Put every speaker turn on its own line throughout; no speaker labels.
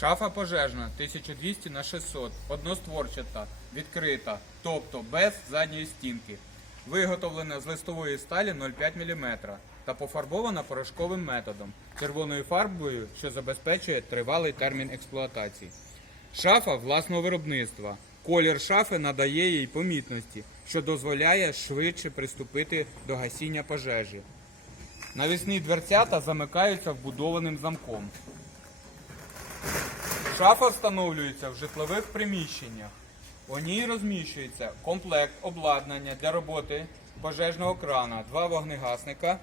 Шафа пожежна 1200 на 600, одностворчата, відкрита, тобто без задньої стінки. Виготовлена з листової сталі 0,5 мм та пофарбована порошковим методом червоною фарбою, що забезпечує тривалий термін експлуатації. Шафа власного виробництва. Колір шафи надає їй помітності, що дозволяє швидше приступити до гасіння пожежі. Навісні дверцята замикаються вбудованим замком. Шафа встановлюється в житлових приміщеннях. У ній розміщується комплект обладнання для роботи пожежного крана, два вогнегасника,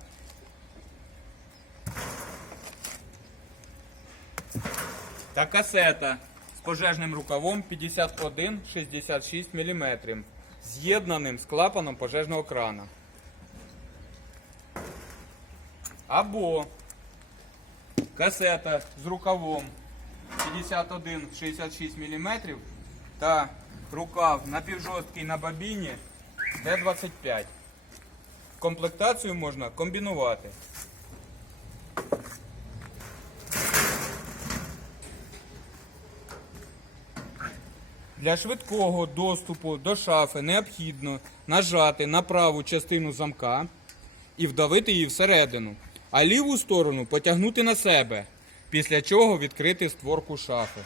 та касета з пожежним рукавом 51-66 мм, з'єднаним з клапаном пожежного крана. Або касета з рукавом 51-66 мм та рукав напівжорсткий на бобіні Д25. Комплектацію можна комбінувати. Для швидкого доступу до шафи необхідно нажати на праву частину замка і вдавити її всередину, а ліву сторону потягнути на себе, після чого відкрити створку шафи.